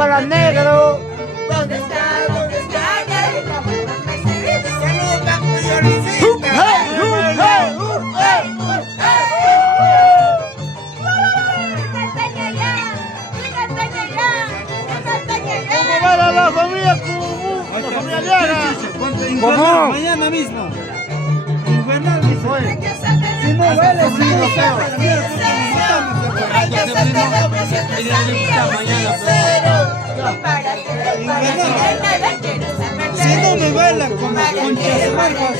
para negro. ¿Dónde está? ¿Dónde está? Saludos para Cuyorcita. ¿Cómo va la familia Cumu? La familia Llaga. ¿Cómo? Mañana mismo. Infernal mismo. Si no vale, si no si no me baila como conchas marcas,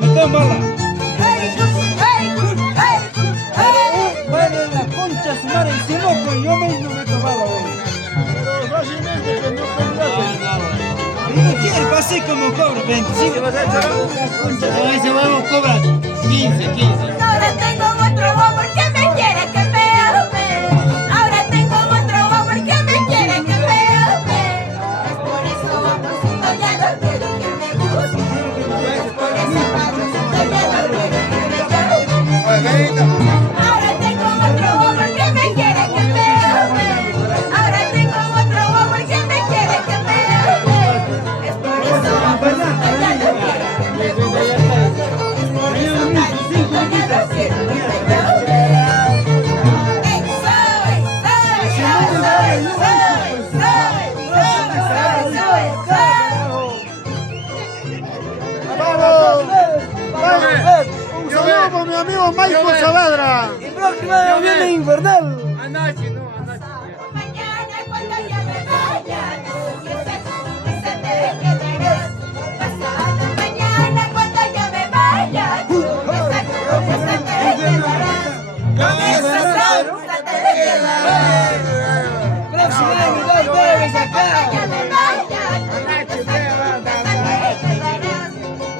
me tomo bala. Baila la concha su madre, y si no, pues yo mismo me tomo bala. Pero fácilmente que no Y no quiere, así como cobra 25. ¿Qué vas a echar? No, ese huevo cobra 15. Ahora tengo otro amor que me quiere que me ame. Ahora tengo otro amor que me quiere que me ame. Es por eso, amorcito, ya no quiero que me busque. Es por eso, amorcito, ya no quiero que me llame. Ahora tengo otro amor que me quiere que me ame. Ahora tengo otro amor que me quiere que me ame. Es por eso, amorcito, ya no quiero que me busque. Es por eso, amorcito, ya no quiero que me llame. ¡Vamos! Un saludo para mi amigo Michael Saavedra. Y próxima viene infernal. Mañana cuando ya me vaya, tú esa te quedarás. Pasado mañana cuando ya me vaya, tú esa te quedarás. Con esa salsa te quedarás. Próxima Navidad debes Cuando acá. ya me vaya, tú esa te quedarás.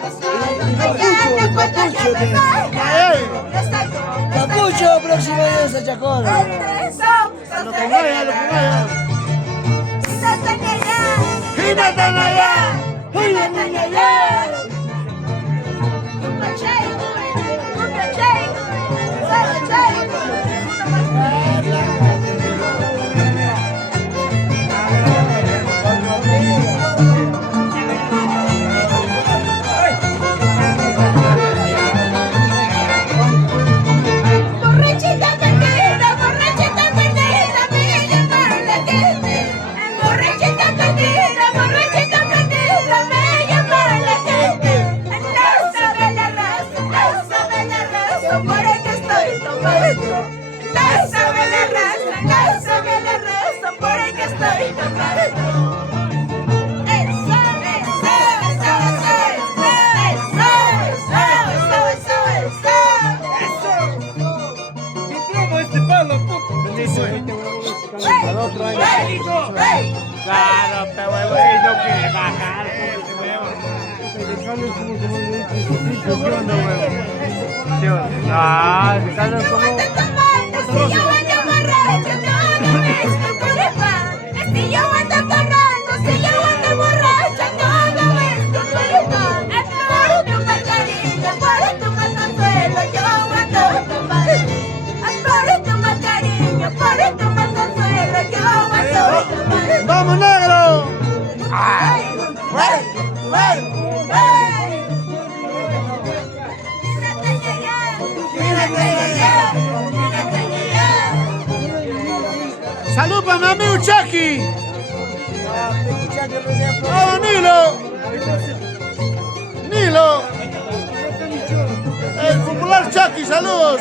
Pasado mañana cuando ya me vaya, Papucho, próxima vez a Chacón. Lo que vaya, lo que vaya. Borrachita perdida, me llama la gente. Borrachita perdida, me llama la gente. No sabe la razón por el que estoy tomando. No sabe la razón por el que estoy tomando. Y plomo este palo, puto. Al otro año. Claro, pero no quiere bajar. Ah, Ricardo, ¿cómo? Si yo ando borracho, todo es tu culpa. Si yo ando tomando, si yo ando borracho, todo es tu culpa. Es por tu mal cariño, por tu mal consuelo, yo ando tomando. Es por tu mal cariño, por tu mal consuelo, yo ando tomando. ¡Vamos, negro! ¡Salud para mi amigo Chucky! ¡Vamos, Nilo! ¡Nilo! El popular Chucky, saludos.